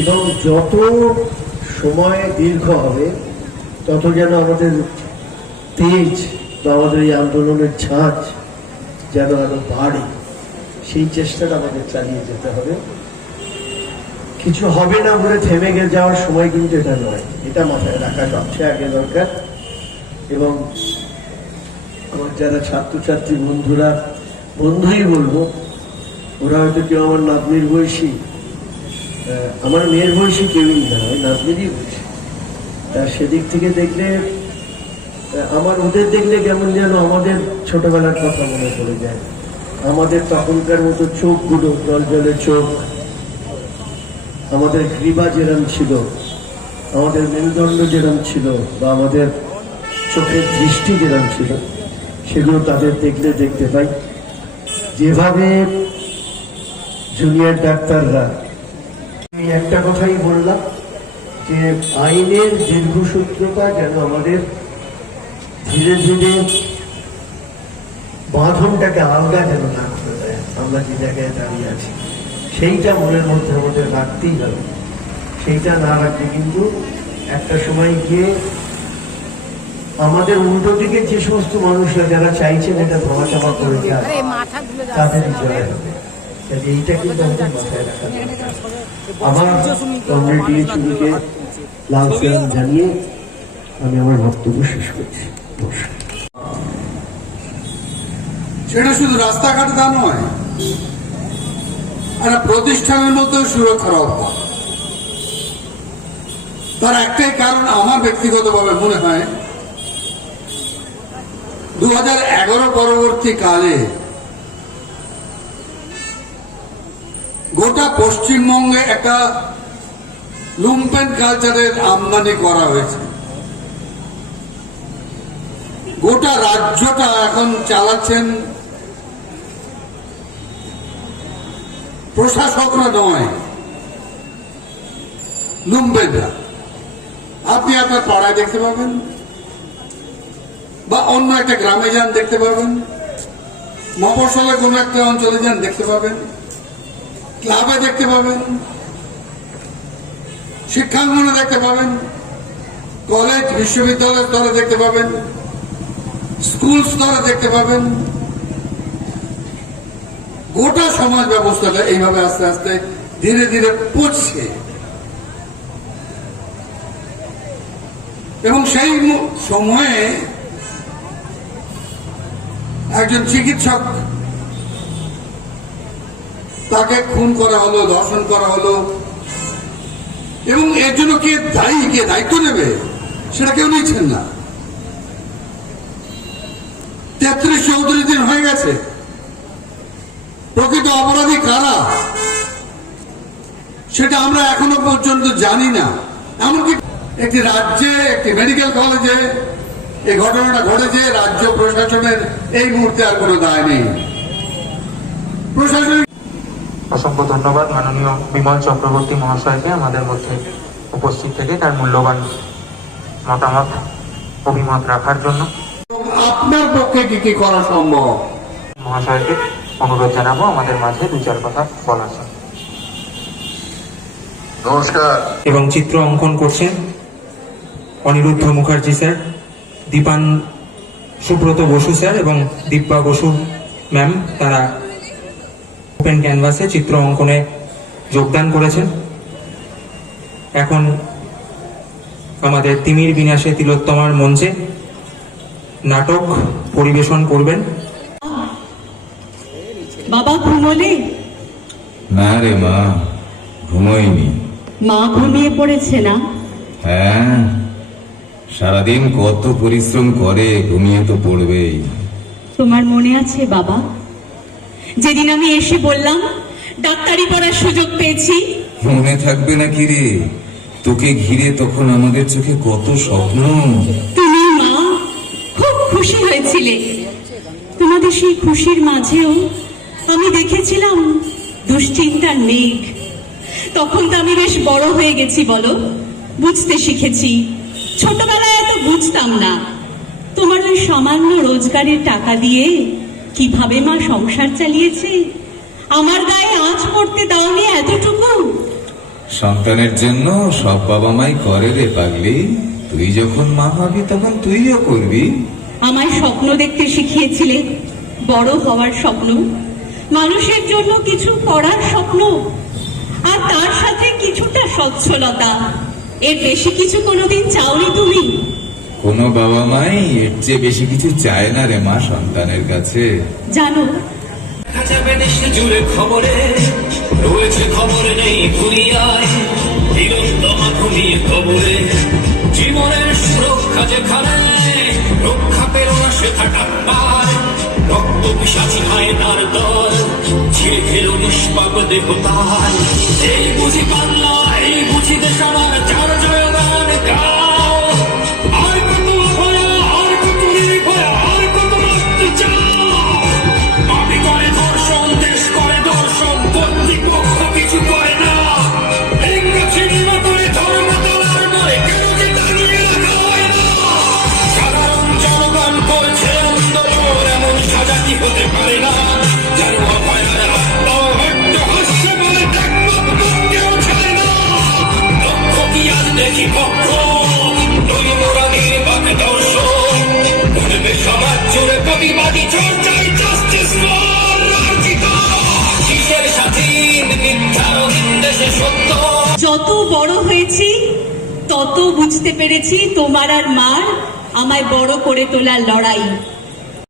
এবং যত সময় দীর্ঘ হবে তত যেন আমাদের তেজ বা আমাদের এই আন্দোলনের ঝাঁজ যেন আরো বাড়ে, সেই চেষ্টাটা আমাদের চালিয়ে যেতে হবে। কিছু হবে না বলে থেমে গিয়ে যাওয়ার সময় কিন্তু এটা নয়, এটা মাথায় রাখা সবচেয়ে আগে দরকার। এবং আমার যারা ছাত্রছাত্রী বন্ধুরা, বন্ধুই বলবো, ওরা হয়তো কেউ আমার নাতনির বয়সী, আমার মেয়ের বয়সী কেউই না, ওই নাতনিরই বয়সী। তা সেদিক থেকে দেখলে আমার ওদের দেখলে কেমন যেন আমাদের ছোটবেলার কথা মনে পড়ে যায়। আমাদের তখনকার মতো চোখগুলো জল জলে চোখ, আমাদের গ্রীবা যেরম ছিল, আমাদের মেরুদণ্ড যেরম ছিল, বা আমাদের চোখের দৃষ্টি যেরম ছিল, সেগুলো তাদের দেখলে দেখতে পাই। যেভাবে জুনিয়র ডাক্তাররা, আমি একটা কথাই বললাম যে আইনের দীর্ঘসূত্রতা যেন আমাদের ধীরে ধীরে বাঁধনটাকে আলগা যেন না করে দেয়। আমরা যে জায়গায় দাঁড়িয়ে আছি সেইটা মনের মধ্যে আমাদের রাখতেই হবে। সেইটা না রাখলে কিন্তু একটা সময় গিয়ে আমাদের উল্টো দিকে যে সমস্ত মানুষরা যারা চাইছেন এটা ধামাচাপা করে যায়, তাদেরই জয় হবে। এইটা কিন্তু আমাদের মাথায় রাখা দরকার। আমার কমরেড ডিএচুকে লাল সালাম জানিয়ে আমি আমার বক্তব্য শেষ করছি। সেটা শুধু রাস্তাঘাট তা নয়, একটা প্রতিষ্ঠানের মধ্যে সুরক্ষার অভাব। তার একটাই কারণ আমার ব্যক্তিগতভাবে মনে হয় 2011 পরবর্তীকালে গোটা পশ্চিমবঙ্গে একটা লুম্পেন কালচারের আমদানি করা হয়েছে। গোটা রাজ্যটা এখন চালাচ্ছেন প্রশাসকরা নয়, লুম্পেনরা। আপনি আপনার পাড়ায় দেখতে পাবেন, বা অন্য একটা গ্রামে যান দেখতে পাবেন, মফস্বলে কোনো একটা অঞ্চলে যান দেখতে পাবেন, ক্লাবে দেখতে পাবেন, শিক্ষাঙ্গনে দেখতে পাবেন, কলেজ বিশ্ববিদ্যালয় স্তরে দেখতে পাবেন, স্কুল স্তরে দেখতে পাবেন। গোটা সমাজ ব্যবস্থাটা এইভাবে আস্তে আস্তে ধীরে ধীরে পচছে। এবং সেই সময়ে একজন চিকিৎসক, তাকে খুন করা হলো, ধর্ষণ করা হলো, এবং এর জন্য কে দায়ী, কে দায়িত্ব নেবে সেটা কেউ নিচ্ছেন না। 33-34 দিন হয়ে গেছে। প্রকৃত অপরাধী কারা সেটা আমরা এখনো পর্যন্ত জানি না। এমনকি একটি রাজ্যে, একটি মেডিকেল কলেজে এই ঘটনাটা ঘটেছে, রাজ্য প্রশাসনের এই মুহূর্তে আর কোনো দায় নেই। প্রশাসনিক অসংখ্য ধন্যবাদ মাননীয় বিমল চক্রবর্তী মহাশয়কে আমাদের মধ্যে উপস্থিত থেকে তার মূল্যবান মতামত, অভিমত রাখার জন্য। আপনার পক্ষে কি কি করা সম্ভব, মহাশয়কে অনুরোধ জানাবো আমাদের মাঝে দু চার কথা বলার জন্য। নমস্কার। এবং চিত্র অঙ্কন করছেন অনিরুদ্ধ মুখার্জি স্যার, দীপান সুব্রত বসু স্যার এবং দীপা বসু ম্যাম। তারা ওপেন ক্যানভাসে চিত্র অঙ্কনে যোগদান করেছেন। এখন আমাদের তিমির বিনাশে তিলোত্তমার মঞ্চে নাটক পরিবেশন করবেন। বাবা ঘুমোলে? না রে মা, ঘুমোইনি। মা ঘুমিয়ে পড়েছে না? হ্যাঁ, সারাদিন কত পরিশ্রম করে, ঘুমিয়ে তো পড়বেই। তোমার মনে আছে বাবা, যেদিন আমি এসে বললাম ডাক্তারি পড়ার সুযোগ পেয়েছি? মনে থাকবে না কি রে, তোকে ঘিরে তখন আমাদের চোখে কত স্বপ্ন। তুমি মা খুব খুশি হয়েছিলে। তোমাদের সেই খুশির মাঝেও আমি দেখেছিলাম দুশ্চিন্তার মেঘ। তখন তো আমি বেশ বড় হয়ে গেছি, বলো, বুঝতে শিখেছি। ছোটবেলায় এত বুঝতাম না। তোমার ওই সামান্য রোজগারের টাকা দিয়ে কিভাবে মা সংসার চালিয়েছে। আমার গায়ে আঁচ পড়তে দাওনি এতটুকু। সন্তানের জন্য সব বাবা মাই করে রে পাগলি। তুই যখন মা হবি তখন তুইও করবি। আমায় স্বপ্ন দেখতে শিখিয়েছিলে, বড় হওয়ার স্বপ্ন, মানুষের জন্য কিছু করার স্বপ্ন, আর তার সাথে কিছুটা সচ্ছলতা। এর বেশি কিছু কোনোদিন চাওনি তুমি? কোনো বাবা মাই এর চেয়ে বেশি কিছু চায় না রে মা সন্তানের কাছে। জানো, দেখা যাবে দেশে জুড়ে খবরে, রয়েছে খবরে নেই দুনিয়ায়, তিরোত্তমা ঘুমিয়ে খবরে, জীবনের সুরক্ষা যেখানে, রক্ষা পেল না সেটা ডাক্তার, রক্ত পিশাচি হয় তার দল, ছিঁড়ে খেলো নিষ্পাপ দেহ তার। এই বুঝি বাংলা, এই বুঝি দেশ আমার, যার জয়গান গাও। আর কত অভয়া, আর কত নির্ভয়া, আর কত রক্ত চাও। পাপি করে ধর্ষণ, দেশ করে দর্শন, কর্তৃপক্ষ কিছু করে না। লিঙ্গ ছিন্ন করে ধর্ম তোলার নয়, কেন যে দাঁড়িয়ে রাখা হয় না? সাধারণ জনগণ করছে আন্দোলন, এমন সাজা কি হতে পারে না? যেন অভয়ার আত্মহট্য হাস্য বলে কেউ ছাড়ে না। লক্ষ কি আজ দেখি পক্ষ, নই মোরা নির্বাক দর্শন, ঘুরবে সমাজ জুড়ে প্রতিবাদী চর্চায় জাস্টিস ফর রাজিতা। কিসের স্বাধীন মিথ্যাহীন দেশে সত্য। যত বড় হয়েছি তত বুঝতে পেরেছি তোমার আর মার আমায় বড় করে তোলার লড়াই।